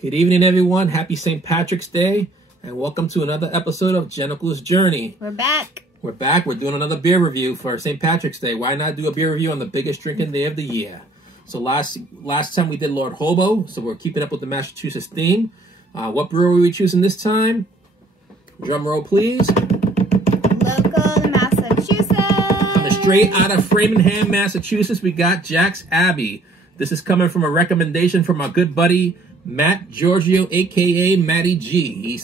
Good evening, everyone. Happy St. Patrick's Day, and welcome to another episode of Jenical's Journey. We're back. We're back. We're doing another beer review for St. Patrick's Day. Why not do a beer review on the biggest drinking day of the year? So last time we did Lord Hobo, so we're keeping up with the Massachusetts theme. What brewery are we choosing this time? Drum roll, please. Local Massachusetts. Coming straight out of Framingham, Massachusetts, we got Jack's Abbey. This is coming from a recommendation from our good buddy Matt Giorgio, aka Matty G. He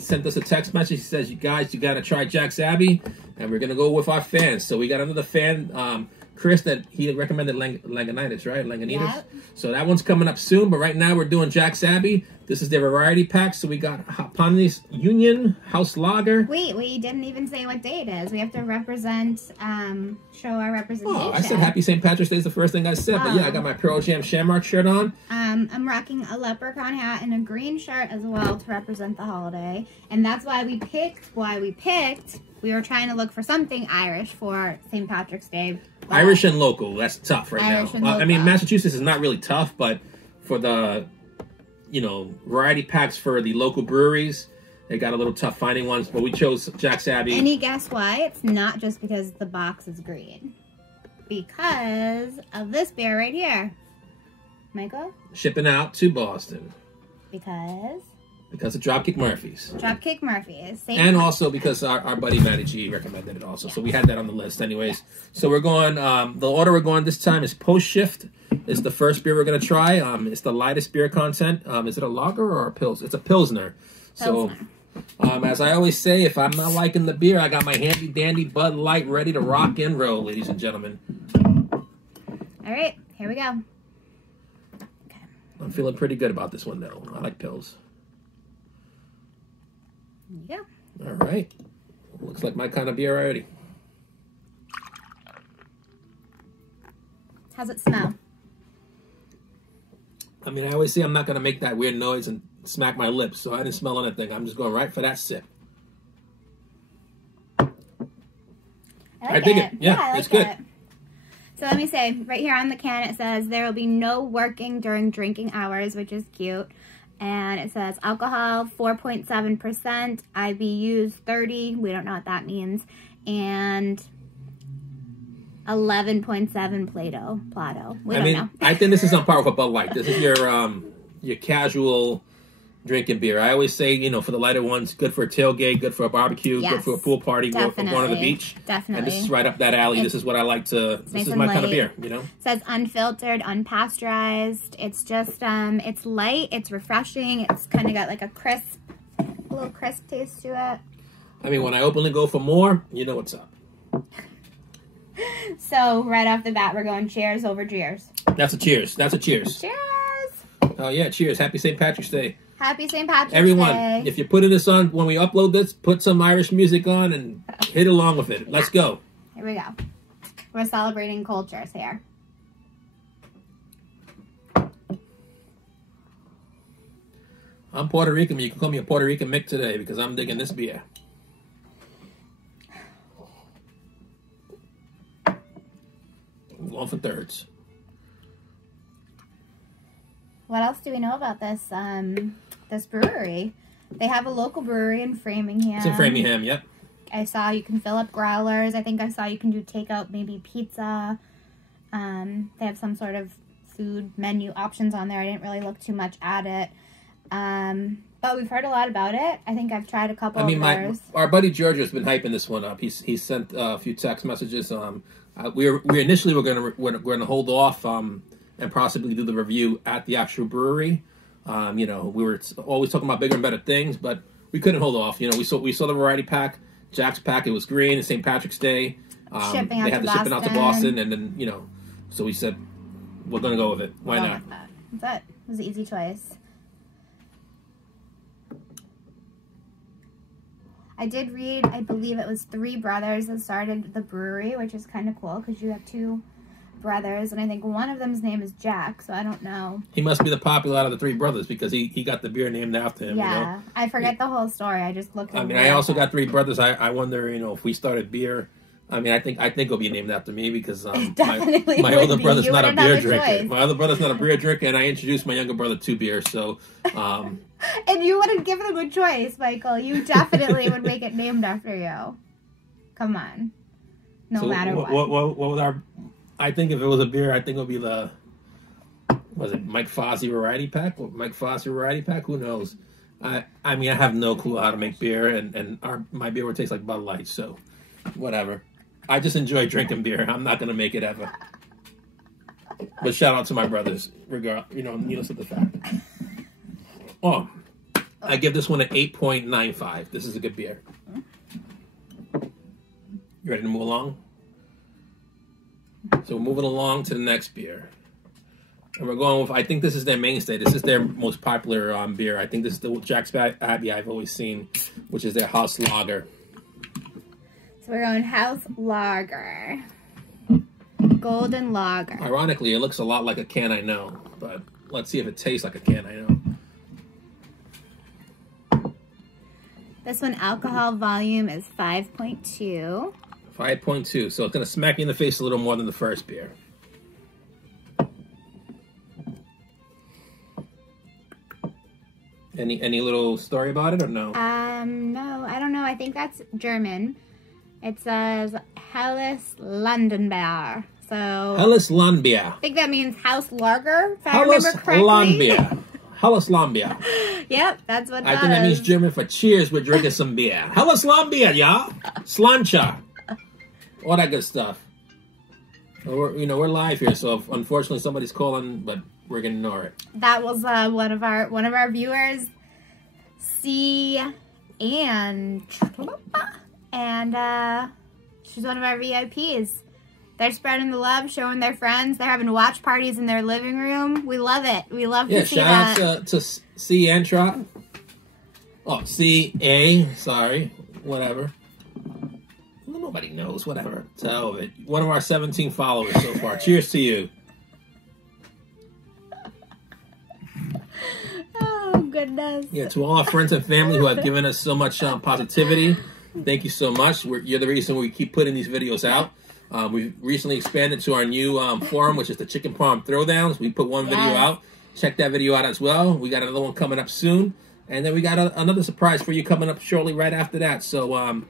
sent us a text message. He says, "You guys, you gotta try Jack's Abbey," and we're gonna go with our fans. So we got another fan, Chris, that he recommended Lagunitas, right? Lagunitas. Yep. So that one's coming up soon. But right now we're doing Jack's Abbey. This is their variety pack. So we got Pontius Union House Lager. Wait, we didn't even say what day it is. We have to represent, show our representation. Oh, I said Happy St. Patrick's Day is the first thing I said. But yeah, I got my Pearl Jam Shamrock shirt on. I'm rocking a leprechaun hat and a green shirt as well to represent the holiday. And that's why we picked. We were trying to look for something Irish for St. Patrick's Day. Irish and local. That's tough right Irish now. and I mean, local. Massachusetts is not really tough, but for the, variety packs for the local breweries, they got a little tough finding ones. But we chose Jack's Abbey. And you guess why? It's not just because the box is green. Because of this beer right here. Michael? Shipping out to Boston. Because of Dropkick Murphys. Dropkick Murphys. And also because our buddy Matty G recommended it also. So we had that on the list anyways. So we're going, the order we're going this time is Post Shift. It's the first beer we're going to try. It's the lightest beer content. Is it a lager or a pils? It's a Pilsner. So, as I always say, if I'm not liking the beer, I got my handy dandy Bud Light ready to rock and roll, ladies and gentlemen. All right, here we go. Okay. I'm feeling pretty good about this one, though. I like pills. Yeah. All right. Looks like my kind of beer already. How's it smell? I mean, I always say I'm not going to make that weird noise and smack my lips, so I didn't smell anything. I'm just going right for that sip. I dig it. Yeah, I like it's good. it. So let me say, right here on the can it says, there will be no working during drinking hours, which is cute. And it says alcohol 4.7%, IBUs 30, we don't know what that means, and 11.7 Plato. We don't know. I think this is on par with a Bud Light. This is your casual drinking beer. I always say, for the lighter ones, good for a tailgate, good for a barbecue, Yes, good for a pool party, or for going to the beach. Definitely. And this is right up that alley. This is what I like to. This is my kind of beer. It says unfiltered, unpasteurized. It's just it's light, it's refreshing. It's kind of got like a little crisp taste to it. I mean, when I openly go for more, you know what's up. So right off the bat, we're going cheers over cheers. That's a cheers. That's a cheers. Cheers! Oh yeah, cheers! Happy St. Patrick's Day. Happy St. Patrick's Everyone, Day. if you're putting this on, when we upload this, put some Irish music on and hit along with it. Let's go. Here we go. We're celebrating cultures here. I'm Puerto Rican, but you can call me a Puerto Rican Mick today because I'm digging this beer. I'm going for thirds. What else do we know about this this brewery? They have a local brewery in Framingham. It's in Framingham, yep. I saw you can fill up growlers. I think I saw you can do takeout, maybe pizza. They have some sort of food menu options on there. I didn't really look too much at it. But we've heard a lot about it. I think I've tried a couple of theirs. Our buddy Giorgio's been hyping this one up. He sent a few text messages. We initially were going to hold off and possibly do the review at the actual brewery. We were always talking about bigger and better things, but we couldn't hold off. We saw the variety pack, Jack's pack. It was green. It's St. Patrick's Day. Shipping out they had to the shipping out to Boston, and then so we said we're going to go with it. Why not? That was an easy choice. I did read, I believe it was 3 brothers that started the brewery, which is kind of cool because you have 2 brothers, and I think one of them's name is Jack, so I don't know. He must be the popular out of the 3 brothers because he got the beer named after him. Yeah, I forget the whole story. I just looked. I mean, I also got 3 brothers. I wonder, if we started beer I mean, I think it'll be named after me because Definitely my would older be. brother's You not a wouldn't have beer a drinker. choice. My other brother's not a beer drinker, and I introduced my younger brother to beer. So, And you wouldn't give them a choice, Michael. You definitely would make it named after you. Come on. No matter what. What was our? I think if it was a beer, I think it would be the. Was it Mike Fossey Variety Pack? Mike Fossey Variety Pack? Who knows? I mean, I have no clue how to make beer, and my beer would taste like Bud Light. So, whatever. I just enjoy drinking beer. I'm not gonna make it ever. But shout out to my brothers, needless to the fact. Oh, I give this one an 8.95. This is a good beer. You ready to move along? So we're moving along to the next beer. And we're going with, I think this is their mainstay. This is their most popular beer. I think this is the Jack's Abbey I've always seen, which is their house lager. So we're going house lager. Golden lager. Ironically, it looks a lot like a can I know, but let's see if it tastes like a can I know. This one, alcohol volume is 5.2. 5.2, so it's going to smack you in the face a little more than the first beer. Any little story about it or no? No, I don't know. I think that's German. It says Helles Landenbier. So Helles Landbier. I think that means house lager, if I remember correctly. Landbier. Helles Landbier. Yep, that's what I think that means German for cheers, we're drinking some beer. Helles Landbier, yeah? Slancha. All that good stuff. We're live here, so if unfortunately somebody's calling, but we're gonna ignore it. That was one of our viewers, C and she's one of our VIPs. They're spreading the love, showing their friends. They're having watch parties in their living room. We love it. We love to see that. Yeah, shout out to C Antrop. Oh, C-A, sorry, whatever. Nobody knows, whatever. So, one of our 17 followers so far. Cheers to you. Oh, goodness. Yeah, to all our friends and family who have given us so much positivity, thank you so much. You're the reason we keep putting these videos out. We've recently expanded to our new forum, which is the Chicken Parm Throwdowns. We put one video out. Check that video out as well. We got another one coming up soon. And then we got another surprise for you coming up shortly right after that. So,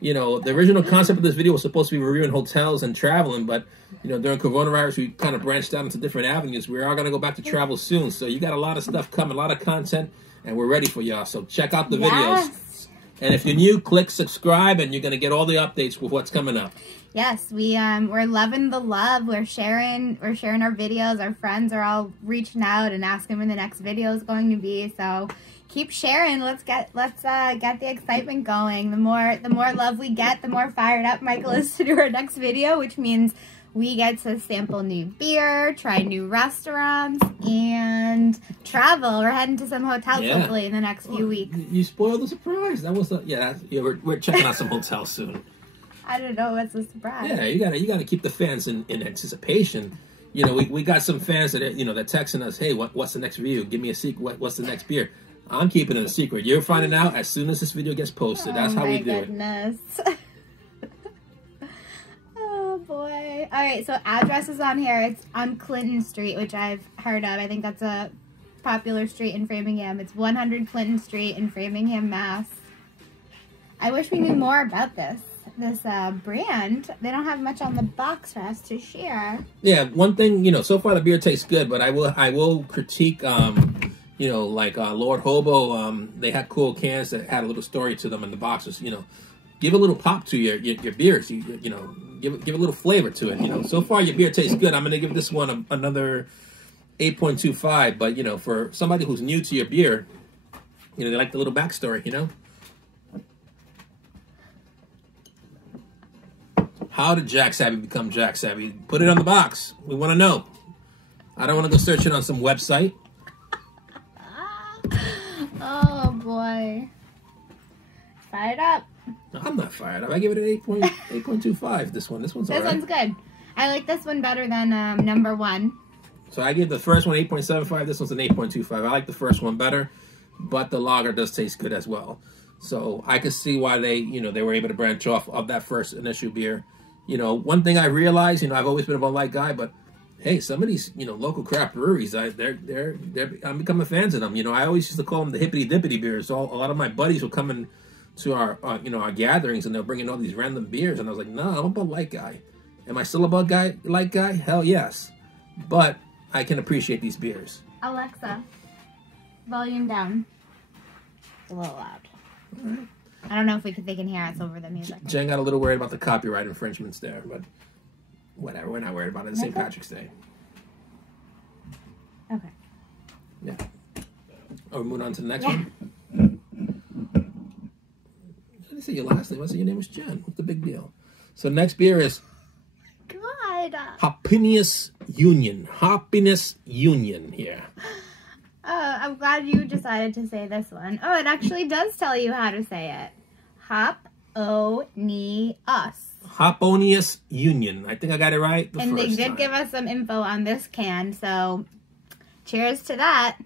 the original concept of this video was supposed to be reviewing hotels and traveling, but, during coronavirus, we kind of branched out into different avenues. We are going to go back to travel soon. So you got a lot of stuff coming, a lot of content, and we're ready for y'all. So check out the videos. And if you're new, click subscribe, and you're going to get all the updates with what's coming up. Yes, we're loving the love. We're sharing our videos. Our friends are all reaching out and asking when the next video is going to be. So keep sharing. Let's get the excitement going. The more love we get, the more fired up Michael is to do our next video, which means we get to sample new beer, try new restaurants, and travel. We're heading to some hotels hopefully in the next few weeks. You spoiled the surprise. That was we're checking out some hotels soon. I don't know what's the surprise. Yeah, you gotta keep the fans in anticipation. We got some fans that that texting us, hey, what's the next review? Give me a secret. What's the next beer? I'm keeping it a secret. You're finding out as soon as this video gets posted. That's how we do it. Oh boy. Alright, so address is on here. It's on Clinton Street, which I've heard of. I think that's a popular street in Framingham. It's 100 Clinton Street in Framingham, Mass. I wish we knew more about this brand. They don't have much on the box for us to share. Yeah, one thing, so far the beer tastes good, but I will critique like Lord Hobo, they had cool cans that had a little story to them in the boxes. Give a little pop to your beers. Give a little flavor to it. So far your beer tastes good. I'm gonna give this one another 8.25. But for somebody who's new to your beer, they like the little backstory. How did Jack's Abbey become Jack's Abbey? Put it on the box. We want to know. I don't want to go searching on some website. Oh boy. Fired up. No, I'm not fired up. I give it an 8.25. This one's all right. This one's good. I like this one better than number one. So I give the first one 8.75. This one's an 8.25. I like the first one better, but the lager does taste good as well. So I could see why they were able to branch off of that first initial beer You know, one thing I realized, you know, I've always been a Bud Light guy, but hey, some of these, you know, local craft breweries, I'm becoming fans of them. You know, I always used to call them the hippity dippity beers. So a lot of my buddies would come in to our, you know, our gatherings, and they'll bring in all these random beers, and I was like, no, I'm a Bud Light guy. Am I still a Bud Light guy? Hell yes, but I can appreciate these beers. Alexa, volume down. It's a little loud. I don't know if they can hear us over the music. Jen got a little worried about the copyright infringements there, but whatever. We're not worried about it. It's St. Patrick's Day. Okay. Yeah. Oh, we're moving on to the next one? I didn't say your last name. I said your name was Jen. What's the big deal? So next beer is God. Happiness Union. Happiness Union here. Oh, I'm glad you decided to say this one. Oh, it actually does tell you how to say it. Hop-O-Ni-Us. Happonius Union. I think I got it right and they did give us some info on this can, so cheers to that.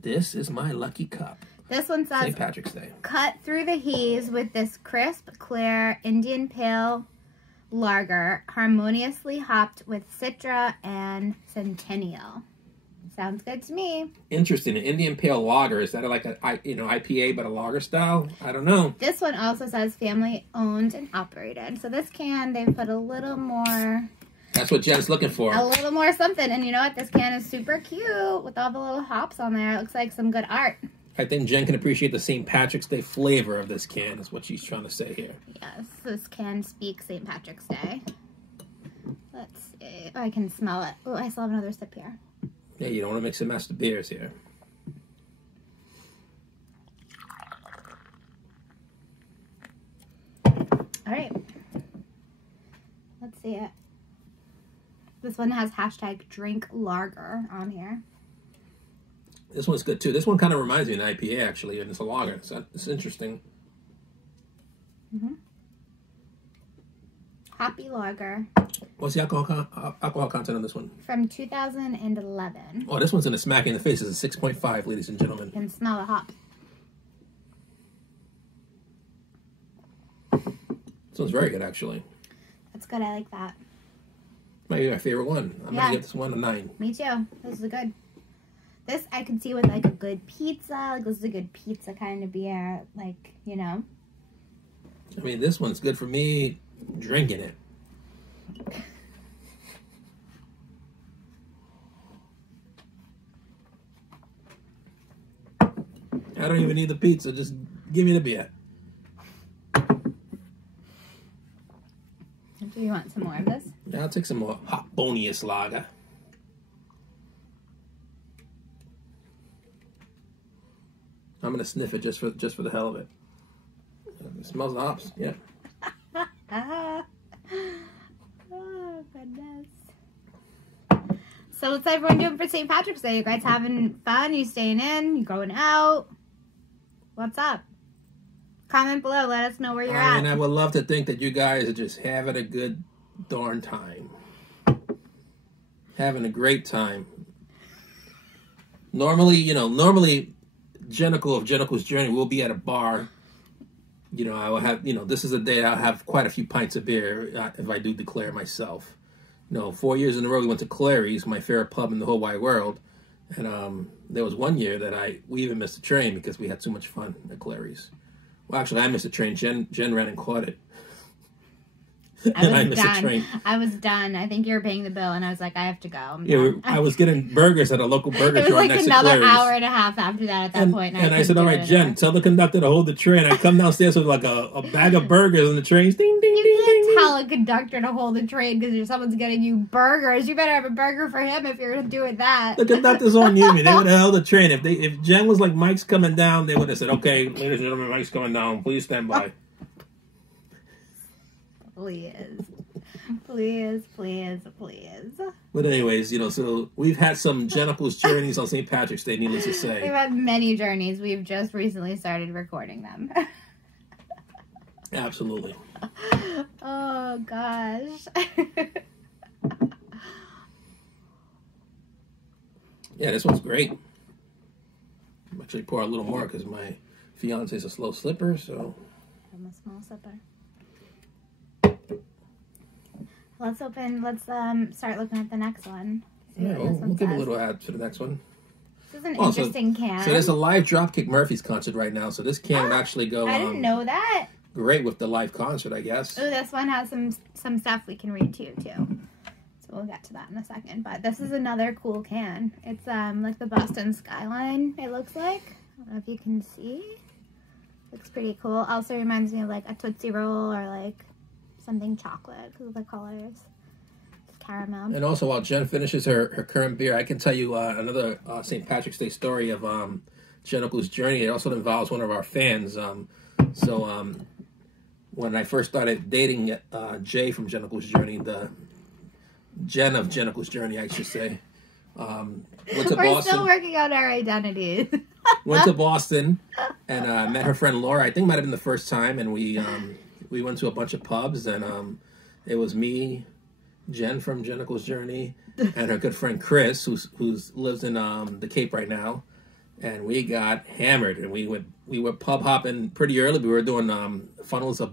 This is my lucky cup. This one says, St. Patrick's Day. Cut through the haze with this crisp, clear Indian Pale Lager, harmoniously hopped with Citra and Centennial. Sounds good to me. Interesting. An Indian Pale Lager. Is that like a IPA but a lager style? I don't know. This one also says family owned and operated. So this can, they put a little more. That's what Jen's looking for. A little more something. And you know what? This can is super cute with all the little hops on there. It looks like some good art. I think Jen can appreciate the St. Patrick's Day flavor of this can is what she's trying to say here. Yes, this can speaks St. Patrick's Day. Let's see. Oh, I can smell it. Oh, I still have another sip here. Yeah, you don't want to mix and match the beers here. All right. Let's see it. This one has hashtag drink lager on here. This one's good too. This one kind of reminds me of an IPA actually, and it's a lager. So it's interesting. Mm-hmm. Happy Lager. What's the alcohol content on this one? From 2011. Oh, this one's in a smack in the face. It's a 6.5, ladies and gentlemen. You can smell the hops. This one's very good, actually. That's good. I like that. Might be my favorite one. I'm going to give this one a 9. Me too. This is good. This I could see with like a good pizza. Like this is a good pizza kind of beer. Like, you know. I mean, this one's good for me drinking it. I don't even need the pizza. Just give me the beer. Do you want some more of this? Yeah, I'll take some more Happonius Lager. I'm gonna sniff it just for the hell of it. It smells the hops. Yeah. Oh goodness. So what's everyone doing for St. Patrick's Day? You guys having fun? You staying in? You going out? What's up? Comment below. Let us know where you're at. And I would love to think that you guys are just having a good darn time. Having a great time. Normally, Jenical of Jenical's Journey will be at a bar. You know, I will have, this is a day I'll have quite a few pints of beer if I do declare myself. 4 years in a row we went to Clary's, my favorite pub in the whole wide world. And there was one year that we even missed a train because we had too much fun at Clary's. Well, actually, I missed a train. Jen ran and caught it. I was done. I think you were paying the bill, and I was like, I have to go. I was getting burgers at a local burger joint next to Clary's. It was like another hour and a half after that at that point. And I said, all right, Jen, tell the conductor to hold the train. I come downstairs with like a bag of burgers and the train's ding, ding, ding, ding. You can't tell a conductor to hold the train because someone's getting you burgers. You better have a burger for him if you're doing that. The conductor's on you. They would have held the train. If Jen was like, Mike's coming down, they would have said, okay, ladies and gentlemen, Mike's coming down. Please stand by. Please, please. But anyways, so we've had some Jenical's journeys on St. Patrick's Day, needless to say. We've had many journeys. We've just recently started recording them. Absolutely. Oh, gosh. Yeah, this one's great. I'm actually pour a little more because my fiance's a slow slipper, so. I'm a small sipper. Let's start looking at the next one. See Yeah, what this we'll one give a says. little ad for the next one. This is an Oh, interesting can. So there's a live Dropkick Murphys concert right now. So this can would actually go I didn't know that. great with the live concert, I guess. Oh, this one has some stuff we can read too. So we'll get to that in a second. But this is another cool can. It's like the Boston skyline, it looks like. I don't know if you can see. Looks pretty cool. Also reminds me of like a Tootsie Roll or like something chocolate because of the colors. It's caramel. And also, while Jen finishes her current beer, I can tell you another St. Patrick's Day story of Jen Uncle's journey. It also involves one of our fans. When I first started dating Jay from Jen Uncle's Journey, the Jen of Jen Uncle's Journey, I should say, went to We're Boston. still working out our identities. Went to Boston and met her friend Laura. I think it might have been the first time, and we went to a bunch of pubs, and it was me, Jen from Jen Uncle's Journey, and her good friend Chris, who's lives in the Cape right now, and we got hammered, and we were pub hopping pretty early. We were doing funnels of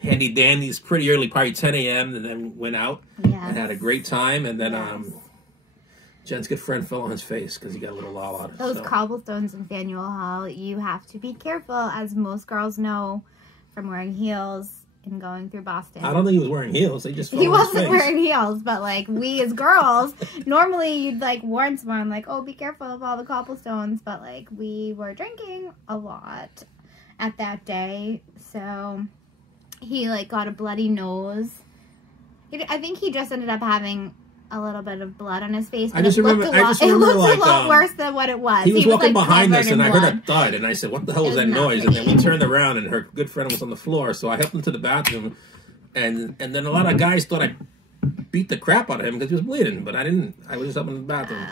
handy dandies pretty early, probably 10 a.m., and then went out and had a great time, and then Jen's good friend fell on his face because he got a little lollied. Those cobblestones in Faneuil Hall, you have to be careful, as most girls know from wearing heels and going through Boston. I don't think he was wearing heels. He just fell He on his wasn't face. wearing heels, but like we as girls, normally you'd like warn someone like, oh, be careful of all the cobblestones, but like we were drinking a lot at that day, so he like got a bloody nose. I think he just ended up having a little bit of blood on his face. But I just remember it looked a like, lot worse than what it was. He was walking like, behind us, covered and in I heard blood. a thud, and I said, "What the hell was It that was not noise?" And then we pretty. turned around, and her good friend was on the floor. So I helped him to the bathroom, and then a lot of guys thought I beat the crap out of him because he was bleeding, but I didn't. I was just up in the bathroom.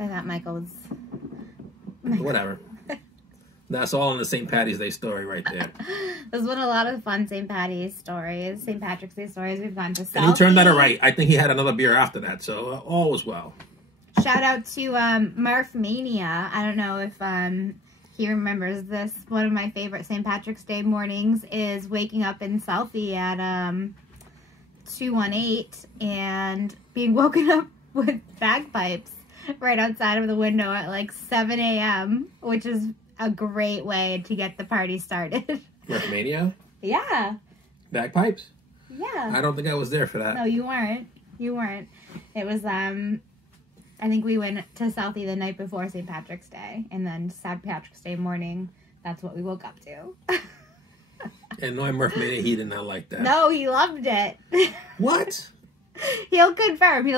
I thought Michael was. Whatever. That's all in the St. Patty's Day story right there. There's been a lot of fun St. Patty's stories, St. Patrick's Day stories. We've gone to Southie. And he turned out all right. I think he had another beer after that, so all was well. Shout out to Murph Mania. I don't know if he remembers this. One of my favorite St. Patrick's Day mornings is waking up in Southie at 218 and being woken up with bagpipes right outside of the window at like 7 a.m., which is a great way to get the party started. Mania? Yeah. Bagpipes? Yeah. I don't think I was there for that. No, you weren't. You weren't. It was, I think we went to Southie the night before St. Patrick's Day, and then St. Patrick's Day morning, that's what we woke up to. And knowing Murph Mania, he did not like that. No, he loved it. What? He'll confirm. He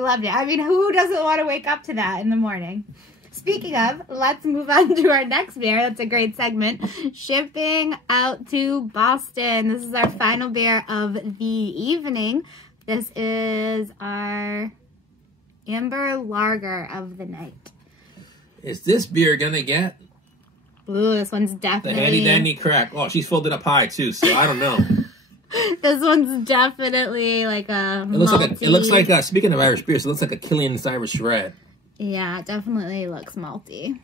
loved it. I mean, who doesn't want to wake up to that in the morning? Speaking of, let's move on to our next beer. That's a great segment. Shipping out to Boston. This is our final beer of the evening. This is our Amber Lager of the night. Is this beer gonna get Ooh, this one's the definitely... handy dandy crack? Oh, she's folded up high too, so I don't know. This one's definitely like a It looks like speaking of Irish beers, it looks like a Killian's Irish Red. Yeah, it definitely looks malty.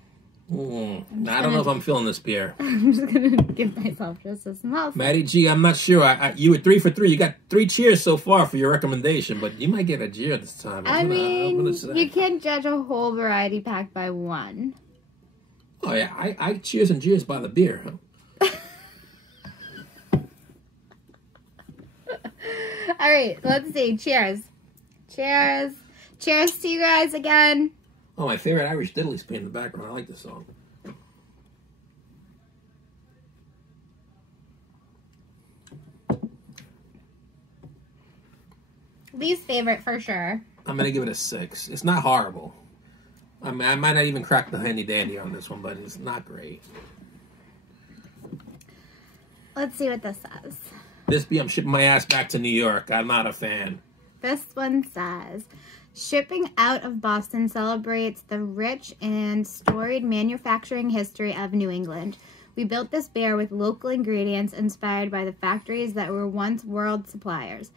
I don't know if I'm feeling this beer. I'm just going to give myself just a smell. Maddie G, I'm not sure. You were 3 for 3. You got 3 cheers so far for your recommendation, but you might get a cheer this time. I mean, say. you can't judge a whole variety pack by one. Oh, yeah. I cheers and jeers by the beer. All right, let's see. Cheers. Cheers. Cheers to you guys again. Oh, my favorite Irish diddly's playing in the background. I like this song. Least favorite for sure. I'm going to give it a 6. It's not horrible. I mean, I might not even crack the handy dandy on this one, but it's not great. Let's see what this says. This beer, I'm shipping my ass back to New York. I'm not a fan. This one says, shipping out of Boston celebrates the rich and storied manufacturing history of New England. We built this beer with local ingredients inspired by the factories that were once world suppliers.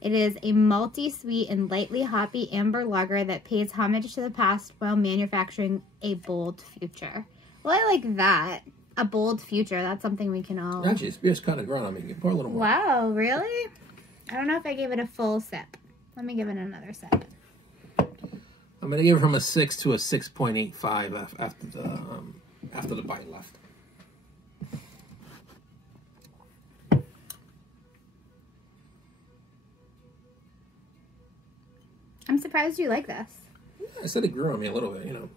It is a malty, sweet, and lightly hoppy amber lager that pays homage to the past while manufacturing a bold future. Well, I like that. A bold future. That's something we can all... Actually, this beer's kind of grown on me. You pour a little more. Wow, really? I don't know if I gave it a full sip. Let me give it another sip. I'm gonna give it from a 6 to a 6.85 after the bite left. I'm surprised you like this. I said it grew on me a little bit, you know.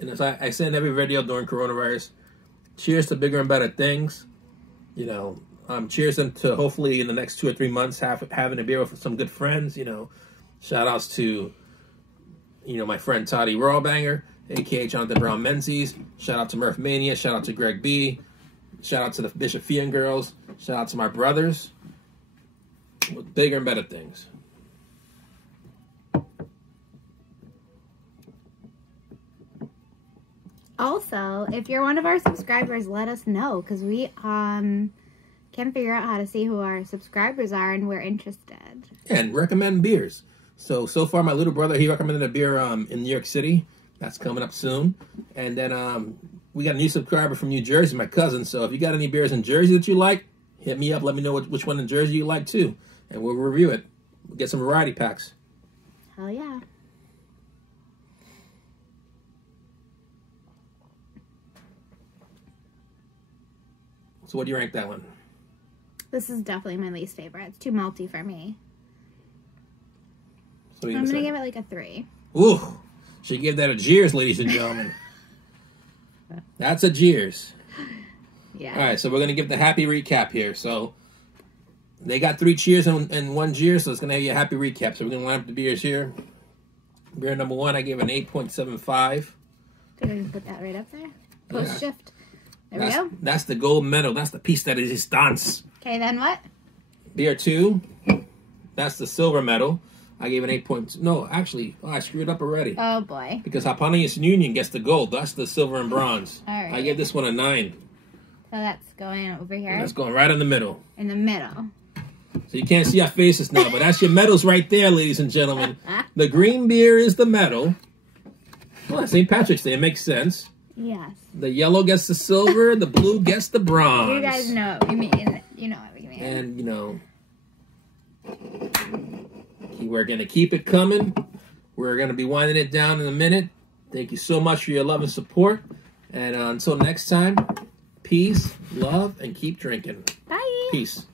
And as I say in every video during coronavirus, cheers to bigger and better things. You know, cheers them to hopefully in the next 2 or 3 months having a beer with some good friends. You know, shout outs to, you know, my friend Toddy Rawbanger, aka Jonathan Brown Menzies. Shout out to Murph Mania. Shout out to Greg B. Shout out to the Bishop Fian girls. Shout out to my brothers. With bigger and better things. Also, if you're one of our subscribers, let us know, because we can't figure out how to see who our subscribers are, and we're interested. And recommend beers. So far, my little brother, he recommended a beer in New York City. That's coming up soon. And then we got a new subscriber from New Jersey, my cousin. So if you got any beers in Jersey that you like, hit me up. Let me know which one in Jersey you like too. And we'll review it. We'll get some variety packs. Hell yeah. So what do you rank that one? This is definitely my least favorite. It's too malty for me. So I'm going to give it like a 3. Ooh. She gave that a jeers, ladies and gentlemen. That's a jeers. Yeah. All right, so we're going to give the happy recap here. So they got 3 cheers and 1 jeer, so it's going to have you a happy recap. So we're going to line up the beers here. Beer number 1, I gave an 8.75. Did I put that right up there? Post shift. There we go. That's the gold medal. That's the piece de resistance. Okay, then what? Beer 2, that's the silver medal. I gave an 8. No, actually, I screwed up already. Oh, boy. Because Hapanius Union gets the gold. That's the silver and bronze. All right. I gave this one a 9. So that's going over here. And that's going right in the middle. In the middle. So you can't see our faces now, but that's your medals right there, ladies and gentlemen. The green beer is the medal. Well, that's St. Patrick's Day. It makes sense. Yes. The yellow gets the silver. The blue gets the bronze. You guys know what we mean. You know what we mean. And, you know, we're going to keep it coming. We're going to be winding it down in a minute. Thank you so much for your love and support. And until next time, peace, love, and keep drinking. Bye. Peace.